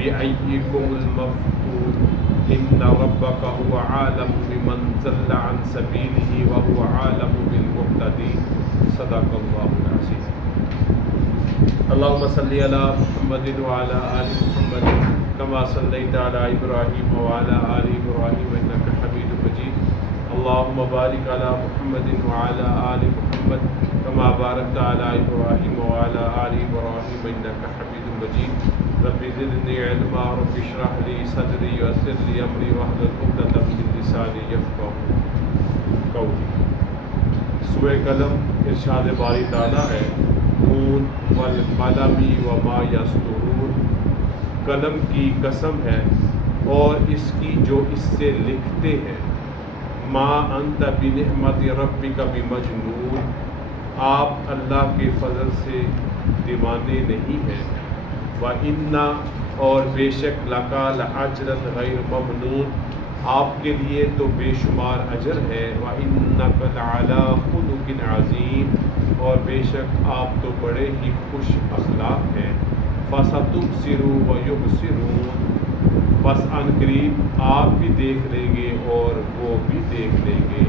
بِأَيِّكُمُ الْمَفْتُونُ إِنَّ رَبَّكَ هُوَ عَالَمُ بِمَنْ ضَلَّ عَنْ سَبِيلِهِ وَهُوَ عَالَمُ بِالْمُهْتَدِينَ صدق اللہ العظیم۔ اللہم صلی علی محمد وعلی آل محمد کما صلیت علی ابراہیم وعلی آل ابراہیم انک حمید مجید۔ اللہم بارک علی محمد وعلی آل محمد کما بارکت علی ابراہیم وعلی آل ابراہیم انک حمید مجید۔ رب زدنی علما رب اشرح لی صدری ویسر لی امری واحلل عقدۃ من لسانی یفقہوا قولی۔ سورہ قلم ارشاد باری تعالیٰ ہے نون والقلم وما یسطرون، قلم کی قسم ہے اور اس کی جو اس سے لکھتے ہیں۔ ما انت بنعمت ربک بمجنون، آپ اللہ کے فضل سے دیوانے نہیں ہیں۔ وَإِنَّ، اور بے شک لَكَ لَأَجْرًا غَيْرَ مَمْنُونٍ، آپ کے لیے تو بے شمار اجر ہے۔ وَإِنَّكَ لَعَلَىٰ خُلُقٍ عَظِيمٍ، اور بے شک آپ تو بڑے ہی خوش اخلاق ہیں۔ فَسَتُبْصِرُ وَيُبْصِرُونَ، بس ان قریب آپ بھی دیکھ لیں گے اور وہ بھی دیکھ لیں گے۔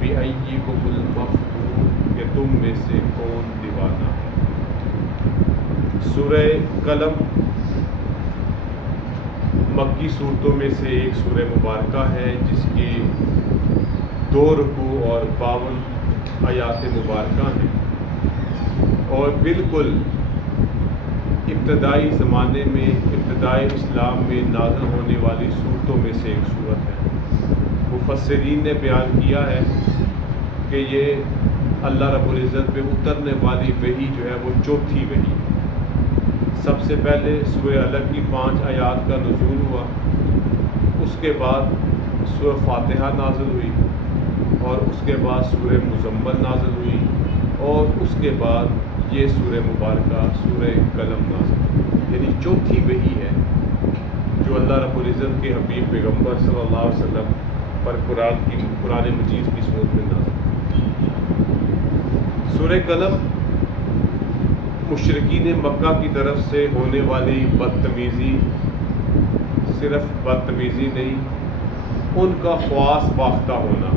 بِأَيِّكُمُ الْمَفْتُونُ، کہ تم میں سے کون دیوانہ ہے۔ سورہ قلم مکی صورتوں میں سے ایک سورہ مبارکہ ہے جس کی 2 رکوع اور 52 آیات مبارکہ ہیں، اور بالکل ابتدائی زمانے میں ابتدائی اسلام میں نازل ہونے والی صورتوں میں سے ایک صورت ہے۔ مفسرین نے بیان کیا ہے کہ یہ اللہ رب العزت پہ اترنے والی وحی جو ہے وہ 4تھی وحی ہے۔ سب سے پہلے سورہ علق کی 5 آیات کا نزول ہوا، اس کے بعد سورہ فاتحہ نازل ہوئی، اور اس کے بعد سورہ مزمل نازل ہوئی، اور اس کے بعد یہ سورہ مبارکہ سورہ قلم نازل ہوئی۔ یعنی 4تھی وحی ہے جو اللہ رب العزت کے حبیب پیغمبر صلی اللہ علیہ وسلم پر قرآن مجید کی صورت میں نازل ہوئی۔ سورہ قلم مشرکین مکہ کی طرف سے ہونے والی بدتمیزی، صرف بدتمیزی نہیں، ان کا خواص باختہ ہونا،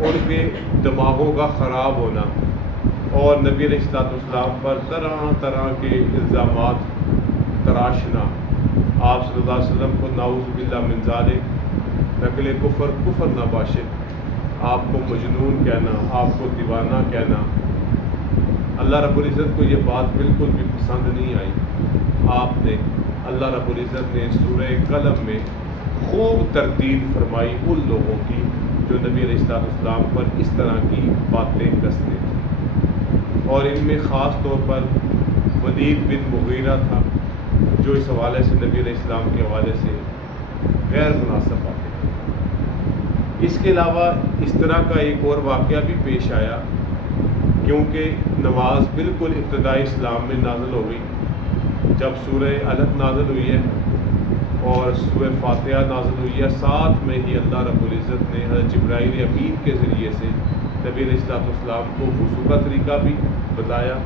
ان کے دماغوں کا خراب ہونا، اور نبی علیہ السلام پر طرح طرح کے الزامات تراشنا، آپ صلی اللہ علیہ وسلم کو نعوذ باللہ من ذالک نقل کفر نباشد، آپ کو مجنون کہنا، آپ کو دیوانہ کہنا۔ اللہ رب العزت کو یہ بات بالکل بھی پسند نہیں آئی۔ اللہ رب العزت نے سورہ قلم میں خوب تردید فرمائی ان لوگوں کی جو نبی علیہ السلام پر اس طرح کی باتیں کستے تھے، اور ان میں خاص طور پر ولید بن مغیرہ تھا جو اس حوالے سے نبی علیہ السلام کے حوالے سے غیر مناسب باتیں تھیں۔ اس کے علاوہ اس طرح کا ایک اور واقعہ بھی پیش آیا، کیونکہ نماز بالکل ابتدائی اسلام میں نازل ہو گئی جب سورہ علق نازل ہوئی ہے اور سورہ فاتحہ نازل ہوئی ہے، ساتھ میں ہی اللہ رب العزت نے حضرت جبرائیل امین کے ذریعے سے نبی علیہ السلام کو وضو کا طریقہ بھی بتایا،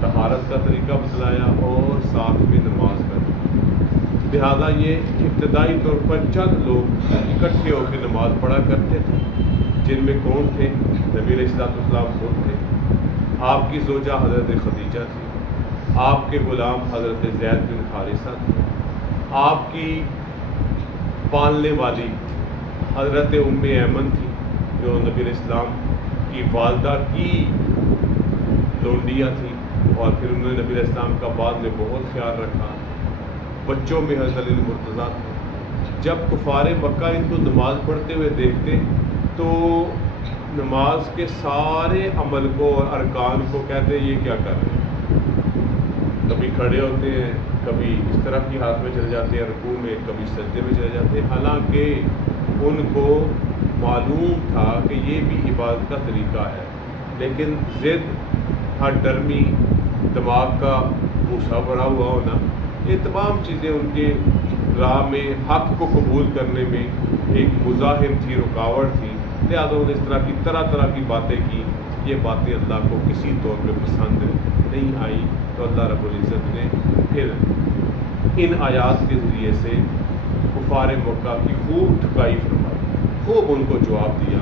طہارت کا طریقہ بتلایا، اور ساتھ میں نماز کا۔ لہٰذا یہ ابتدائی طور پر چند لوگ اکٹھے ہو کے نماز پڑھا کرتے تھے، جن میں کون تھے؟ نبی علیہ السلام خود تھے، آپ کی زوجہ حضرت خدیجہ تھی، آپ کے غلام حضرت زید بن حارثہ تھے، آپ کی پالنے والی حضرت ام ایمن تھی جو نبی علیہ السلام کی والدہ کی لونڈیاں تھیں، اور پھر انہوں نے نبی علیہ السلام کا بعد میں بہت خیال رکھا۔ بچوں میں حضرت علی مرتضیٰ تھے۔ جب کفار مکہ ان کو نماز پڑھتے ہوئے دیکھتے تو نماز کے سارے عمل کو اور ارکان کو کہتے یہ کیا کر رہے ہیں، کبھی کھڑے ہوتے ہیں، کبھی اس طرح کی حالت میں چلے جاتے ہیں رکوع میں، کبھی سجدے میں چلے جاتے ہیں، حالانکہ ان کو معلوم تھا کہ یہ بھی عبادت کا طریقہ ہے، لیکن ضد، ہر ڈرمی، دماغ کا بھوسا بھرا ہوا ہونا، یہ تمام چیزیں ان کے راہ میں حق کو قبول کرنے میں ایک مزاحم تھی، رکاوٹ تھی، لہٰذا انہوں نے اس طرح کی باتیں کی۔ یہ باتیں اللہ کو کسی طور پہ پسند نہیں آئی، تو اللہ رب العزت نے پھر ان آیات کے ذریعے سے کفار مکہ کی خوب ٹھکائی فرمائی، خوب ان کو جواب دیا۔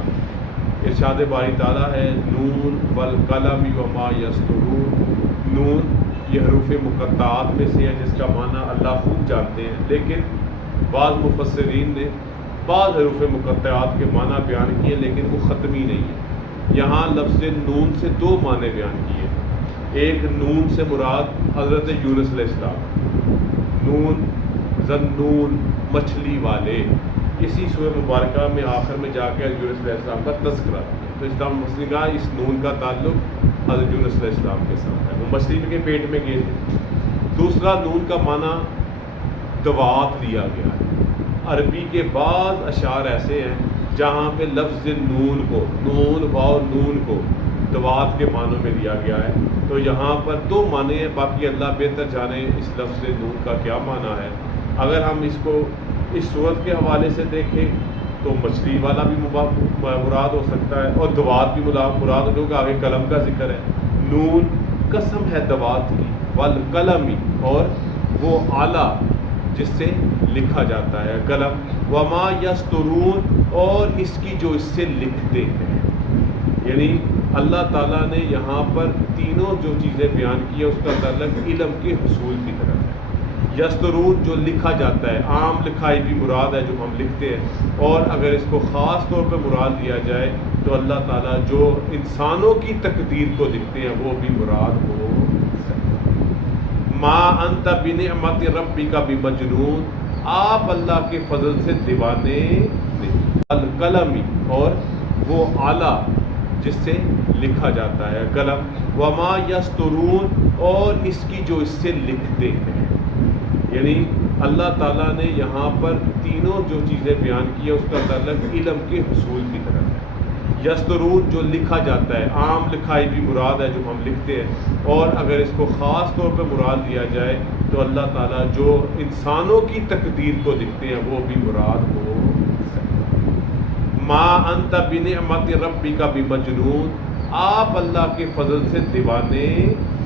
ارشاد باری تعالیٰ ہے نون والقلم وما یسطرون، نون یہ حروف مقطعات میں سے ہے جس کا معنی اللہ خوب جانتے ہیں، لیکن بعض مفسرین نے بعض حروف مقطعات کے معنی بیان کیے لیکن وہ ختمی نہیں ہے۔ یہاں لفظ نون سے دو معنی بیان کیے، ایک نون سے مراد حضرت یونس علیہ السلام، نون ذنون مچھلی والے، اسی سورہ مبارکہ میں آخر میں جا کے یونس علیہ السلام کا تذکرہ، تو اسلام مسلم کا اس نون کا تعلق حضرت یونس علیہ السلام کے ساتھ ہے، وہ مچھلی کے پیٹ میں گئے تھے۔ دوسرا نون کا معنی دوات لیا گیا ہے۔ عربی کے بعض اشعار ایسے ہیں جہاں پہ لفظ نون کو، نون واو نون کو دوات کے معنوں میں لیا گیا ہے، تو یہاں پر دو معنی ہیں، باقی اللہ بہتر جانے اس لفظ نون کا کیا معنی ہے۔ اگر ہم اس کو اس صورت کے حوالے سے دیکھیں تو مچھلی والا بھی مراد ہو سکتا ہے اور دوات بھی مراد ہو، کہ آگے قلم کا ذکر ہے، نون قسم ہے دوات کی، والقلم اور وہ آلہ جس سے لکھا جاتا ہے، قلم، وما یسطرون اور اس کی جو اس سے لکھتے ہیں، یعنی اللہ تعالیٰ نے یہاں پر تینوں جو چیزیں بیان کی ہیں اس کا تعلق علم کے حصول کی طرف ہے۔ یسطرون جو لکھا جاتا ہے، عام لکھائی بھی مراد ہے جو ہم لکھتے ہیں، اور اگر اس کو خاص طور پہ مراد لیا جائے تو اللہ تعالیٰ جو انسانوں کی تقدیر کو لکھتے ہیں وہ بھی مراد ہو سکتا ہے۔ ما انت بنعمت ربک بمجنون، آپ اللہ کے فضل سے دیوانے نہیں۔ القلم اور وہ آلہ جس سے لکھا جاتا ہے، قلم، وما یسطرون اور اس کی جو اس سے لکھتے ہیں، یعنی اللہ تعالیٰ نے یہاں پر تینوں جو چیزیں بیان کی ہیں اس کا تعلق علم کے حصول کی طرف ہے۔ یسطرون جو لکھا جاتا ہے، عام لکھائی بھی مراد ہے جو ہم لکھتے ہیں، اور اگر اس کو خاص طور پہ مراد لیا جائے تو اللہ تعالیٰ جو انسانوں کی تقدیر کو لکھتے ہیں وہ بھی مراد ہو سکتا ہے۔ ما انت بنعمت ربک بمجنون، آپ اللہ کے فضل سے دیوانے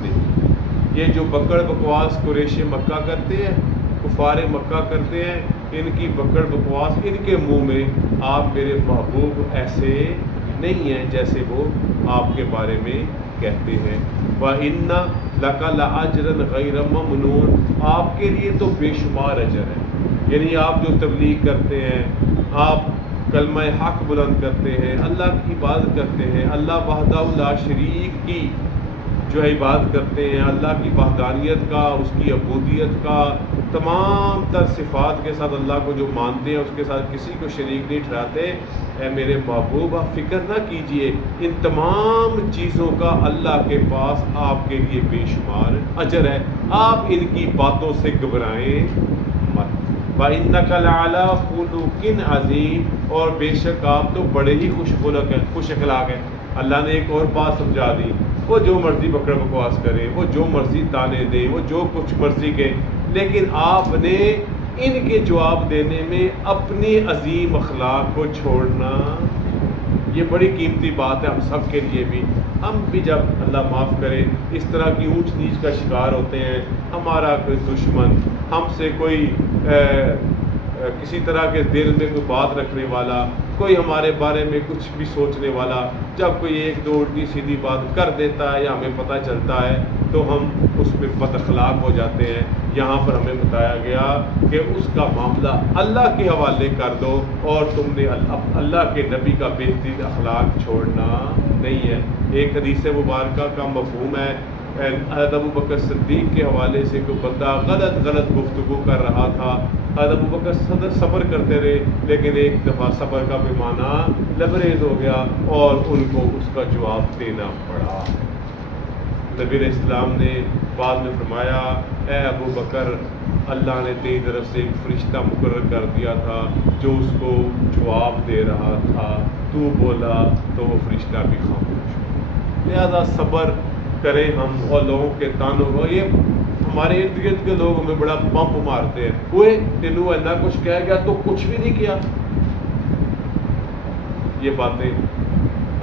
نہیں۔ یہ جو بکڑ بکواس قریش مکہ کرتے ہیں، کفار مکہ کرتے ہیں، ان کی بکڑ بکواس ان کے منہ میں، آپ میرے محبوب ایسے نہیں ہیں جیسے وہ آپ کے بارے میں کہتے ہیں۔ وَإِنَّ لَكَ لَأَجْرًا غَيْرَ مَمْنُونٍ، آپ کے لیے تو بے شمار اجر ہے، یعنی آپ جو تبلیغ کرتے ہیں، آپ کلمہ حق بلند کرتے ہیں، اللہ کی عبادت کرتے ہیں، اللہ وحدہ لا شریک کی جو ہے عبادت کرتے ہیں، اللہ کی وحدانیت کا، اس کی عبودیت کا، تمام تر صفات کے ساتھ اللہ کو جو مانتے ہیں اس کے ساتھ کسی کو شریک نہیں ٹھہراتے، اے میرے محبوب آپ فکر نہ کیجئے، ان تمام چیزوں کا اللہ کے پاس آپ کے لیے بے شمار اجر ہے، آپ ان کی باتوں سے گھبرائیں مت۔ وَإِنَّكَ لَعَلَىٰ خُلُقٍ عَظِيمٍ، اور بے شک آپ تو بڑے ہی خوش اخلاق ہیں۔ اللہ نے ایک اور بات سمجھا دی، وہ جو مرضی بکڑ بکواس کرے، وہ جو مرضی تانے دے، وہ جو کچھ مرضی کے، لیکن آپ نے ان کے جواب دینے میں اپنی عظیم اخلاق کو چھوڑنا، یہ بڑی قیمتی بات ہے ہم سب کے لیے بھی۔ ہم بھی جب اللہ معاف کرے اس طرح کی اونچ نیچ کا شکار ہوتے ہیں، ہمارا کوئی دشمن، ہم سے کوئی کسی طرح کے دل میں کوئی بات رکھنے والا، کوئی ہمارے بارے میں کچھ بھی سوچنے والا، جب کوئی ایک دو الٹی سیدھی بات کر دیتا ہے یا ہمیں پتہ چلتا ہے تو ہم اس پہ بد اخلاق ہو جاتے ہیں۔ یہاں پر ہمیں بتایا گیا کہ اس کا معاملہ اللہ کے حوالے کر دو، اور تم نے اللہ کے نبی کا بہترین اخلاق چھوڑنا نہیں ہے۔ ایک حدیث مبارکہ کا مفہوم ہے، حضرت ابوبکر صدیق کے حوالے سے کوئی بندہ غلط گفتگو کر رہا تھا، حضرت ابوبکر صبر کرتے رہے، لیکن ایک دفعہ صبر کا پیمانہ لبریز ہو گیا اور ان کو اس کا جواب دینا پڑا۔ نبی علیہ السلام نے بعد میں فرمایا، اے ابوبکر، اللہ نے تیری طرف سے ایک فرشتہ مقرر کر دیا تھا جو اس کو جواب دے رہا تھا، تو بولا تو وہ فرشتہ بھی خاموش ہو۔ لہذا صبر کریں ہم، اور لوگوں کے تانوں کو، یہ ہمارے ارد گرد کے لوگ ہمیں بڑا پمپ مارتے ہیں، ہوئے تینوں ایسا کچھ کہہ گیا تو کچھ بھی نہیں کیا۔ یہ باتیں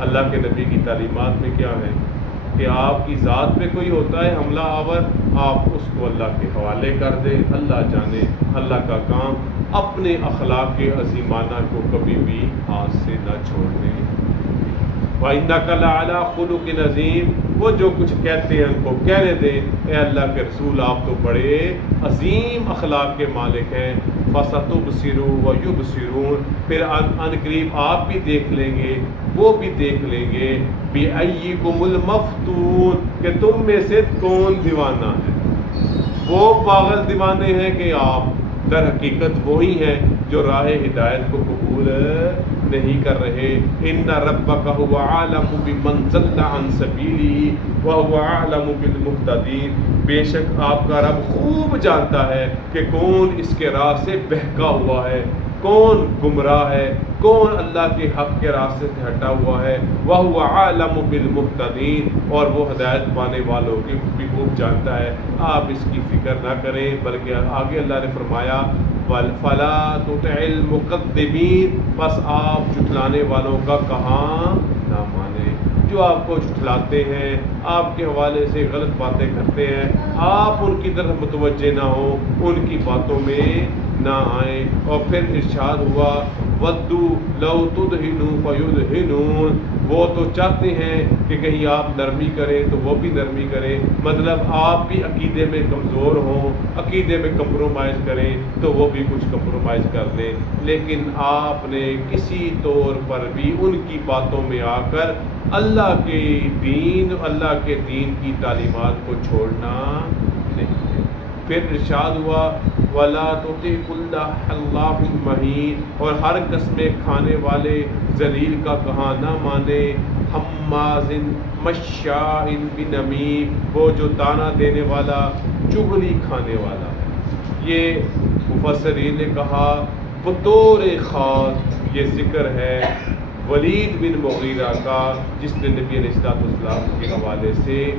اللہ کے نبی کی تعلیمات میں کیا ہیں؟ کہ آپ کی ذات پہ کوئی ہوتا ہے حملہ آور، آپ اس کو اللہ کے حوالے کر دیں، اللہ جانے، اللہ کا کام۔ اپنے اخلاق کے عظیمانہ کو کبھی بھی ہاتھ سے نہ چھوڑ دیں۔ وَإِنَّكَ لَعَلَىٰ خُلُقٍ عَظِيمٍ، وہ جو کچھ کہتے ہیں ان کو کہنے دیں، اے اللہ کے رسول آپ تو بڑے عظیم اخلاق کے مالک ہیں۔ فَسَتُبْصِرُ وَيُبْصِرُونَ، پھر ان قریب آپ بھی دیکھ لیں گے، وہ بھی دیکھ لیں گے۔ بِأَيِّكُمُ الْمَفْتُونُ، کہ تم میں سے کون دیوانہ ہے۔ وہ پاگل دیوانے ہیں کہ آپ؟ در حقیقت وہی ہیں جو راہ ہدایت کو قبول نہیں کر رہے۔ ان ربک هو اعلم بمن ضل عن سبیلہ وهو اعلم بالمهتدین، بے شک آپ کا رب خوب جانتا ہے کہ کون اس کے راہ سے بہکا ہوا ہے، کون گمراہ ہے، کون اللہ کے حق کے راستے سے ہٹا ہوا ہے۔ وَهُوَ عَالَمُ بِالْمُهْتَدِينَ، اور وہ ہدایت پانے والوں کی بھی خوب جانتا ہے۔ آپ اس کی فکر نہ کریں، بلکہ آگے اللہ نے فرمایا فَلَا تُطِعِ الْمُكَذِّبِينَ، بس آپ جھٹلانے والوں کا کہاں نہ مانیں۔ جو آپ کو جھٹلاتے ہیں، آپ کے حوالے سے غلط باتیں کرتے ہیں، آپ ان کی طرف متوجہ نہ ہوں، ان کی باتوں میں نہ آئیں۔ اور پھر ارشاد ہوا وَدُّوا لَوْ تُدْهِنُوا فَيُدْهِنُونَ، وہ تو چاہتے ہیں کہ کہیں آپ نرمی کریں تو وہ بھی نرمی کریں، مطلب آپ بھی عقیدے میں کمزور ہوں، عقیدے میں کمپرومائز کریں تو وہ بھی کچھ کمپرومائز کر لیں، لیکن آپ نے کسی طور پر بھی ان کی باتوں میں آ کر اللہ کے دین کی تعلیمات کو چھوڑنا نہیں ہے۔ پھر ارشاد ہوا وَلَا تُطِعْ كُلَّ حَلَّافٍ مَّهِينٍ، اور ہر قسمیں کھانے والے ذلیل کا کہاں نہ مانے، حَمَّازٍ مَّشَّاءٍ بِنَمِيمٍ، وہ جو تانا دینے والا، چغلی کھانے والا ہے۔ یہ مفسرین نے کہا بطور خاص یہ ذکر ہے ولید بن مغیرہ کا، جس نے نبی علیہ السلام کے حوالے سے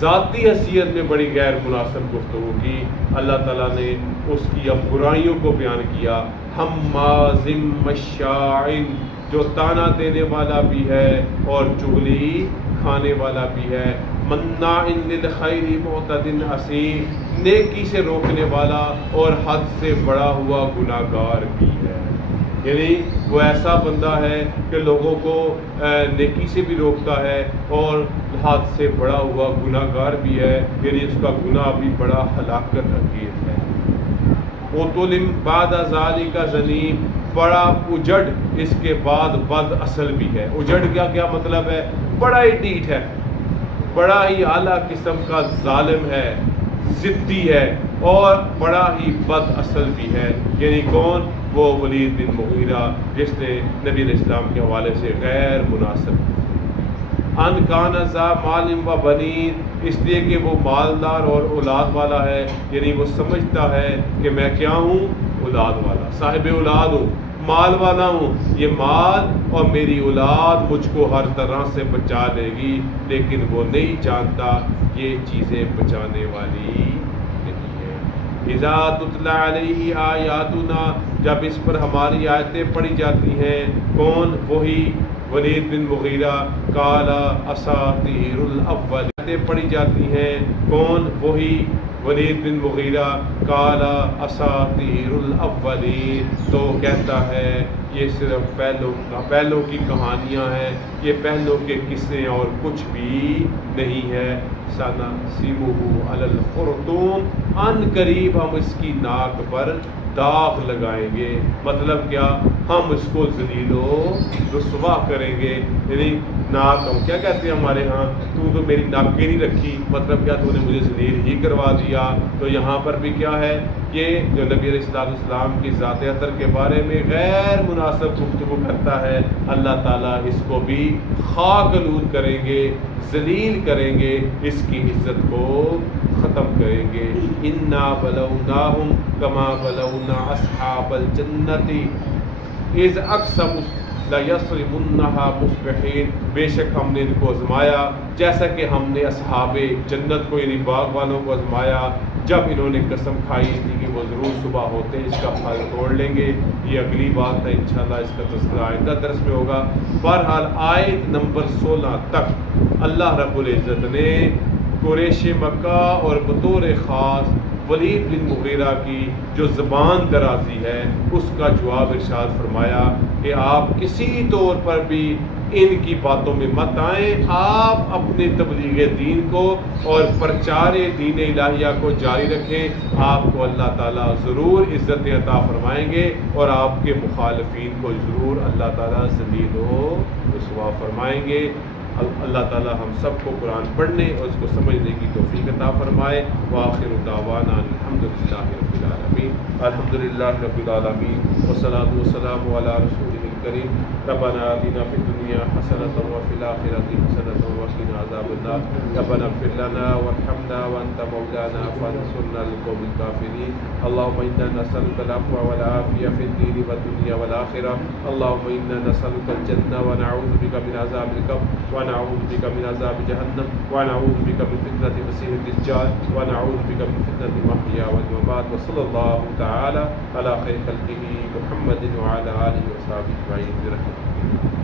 ذاتی حیثیت میں بڑی غیر مناسب گفتگو کی۔ اللہ تعالیٰ نے اس کی اب برائیوں کو بیان کیا۔ حماز مشاء، جو تانا دینے والا بھی ہے اور چغلی کھانے والا بھی ہے۔ مناع للخیر معتد اثیم، نیکی سے روکنے والا اور حد سے بڑا ہوا گناہگار بھی ہے۔ یعنی وہ ایسا بندہ ہے کہ لوگوں کو نیکی سے بھی روکتا ہے اور حد سے بڑا ہوا گناہگار بھی ہے، یعنی اس کا گناہ بھی بڑا ہلاکت انگیز ہے۔ عُتُلٍ بعد ذَلِکَ زَنِیمٍ، بڑا اجڑ اس کے بعد بد اصل بھی ہے۔ اجڑ کا کیا مطلب ہے؟ بڑا ہی ڈھیٹ ہے، بڑا ہی اعلیٰ قسم کا ظالم ہے، ضدی ہے اور بڑا ہی بد اصل بھی ہے۔ یعنی کون؟ وہ ولید بن مغیرہ، جس نے نبی علیہ السلام کے حوالے سے غیر مناسب ان کان ذا مال و بنین، اس لیے کہ وہ مالدار اور اولاد والا ہے، یعنی وہ سمجھتا ہے کہ میں کیا ہوں؟ اولاد والا، صاحب اولاد ہوں، مال والا ہوں، یہ مال اور میری اولاد مجھ کو ہر طرح سے بچا لے گی، لیکن وہ نہیں جانتا یہ چیزیں بچانے والی نہیں ہے۔ اذا تتلی علیہ آیاتنا، جب اس پر ہماری آیتیں پڑھی جاتی ہیں، کون؟ وہی ولید بن مغیرہ، قالا اساطیر الاولین، پڑھی جاتی ہیں، کون؟ وہی ولید بن مغیرہ، قالا اساطیر الاولین، تو کہتا ہے یہ صرف پہلوں کی کہانیاں ہیں، یہ پہلوں کے قصے اور کچھ بھی نہیں ہے۔ سنسمہ علی الخرطوم، ان قریب ہم اس کی ناک پر داغ لگائیں گے، مطلب کیا؟ ہم اس کو ذلیل و رسوا کریں گے۔ یعنی ناک، ہم کیا کہتے ہیں ہمارے ہاں، تو میری ناک کی نہیں رکھی، مطلب کیا؟ تو نے مجھے ذلیل ہی کروا دیا۔ تو یہاں پر بھی کیا ہے؟ یہ جو نبی علیہ السلام کی ذات اطہر کے بارے میں غیر مناسب گفتگو کرتا ہے، اللہ تعالیٰ اس کو بھی خاک آلود کریں گے، ذلیل کریں گے، اس کی عزت کو ختم کریں گے۔ انا بلوناہم کما بلونا اصحاب الجنت اذ اقسموا لَيَصْرِمُنَّهَا مُصْبِحِينَ، بے شک ہم نے ان کو آزمایا جیسا کہ ہم نے اصحاب جنت کو، یعنی باغ والوں کو آزمایا، جب انہوں نے قسم کھائی تھی کہ وہ ضرور صبح ہوتے اس کا پھل توڑ لیں گے. یہ اگلی بات ہے، انشاءاللہ اس کا تذکرہ آئندہ درس میں ہوگا. بہرحال آیت نمبر 16 تک اللہ رب العزت نے قریش مکہ اور بطور خاص ولید بن مغیرہ کی جو زبان درازی ہے اس کا جواب ارشاد فرمایا کہ آپ کسی طور پر بھی ان کی باتوں میں مت آئیں. آپ اپنے تبلیغ دین کو اور پرچار دین الہیہ کو جاری رکھیں. آپ کو اللہ تعالیٰ ضرور عزت عطا فرمائیں گے اور آپ کے مخالفین کو ضرور اللہ تعالیٰ ذلیل و رسوا فرمائیں گے. اللہ تعالیٰ ہم سب کو قرآن پڑھنے اور اس کو سمجھنے کی توفیق عطا فرمائے. وآخر دعوانا الحمدللہ رب العالمین. الحمدللہ رب العالمین والصلاة والسلام علی رسولہ الکریم. ربنا آتنا فی الدنیا حسنۃ وفی الآخرۃ حسنۃ وقنا عذاب النار. ربنا اغفر لنا وارحمنا وانت مولانا فانصرنا على القوم الكافرین. اللهم انا نسألك العفو والعافیہ فی الدین والدنیا والآخرہ. اللهم انا نسألك الجنہ ونعوذ بک من عذاب القبر ونعوذ بك من عذاب جهنم ونعوذ بك من فتنة المسيح الدجال ونعوذ بك من فتنة المحيا والممات. وصلى الله تعالى على خير خلقه محمد وعلى آله وصحبه أجمعين برحمته.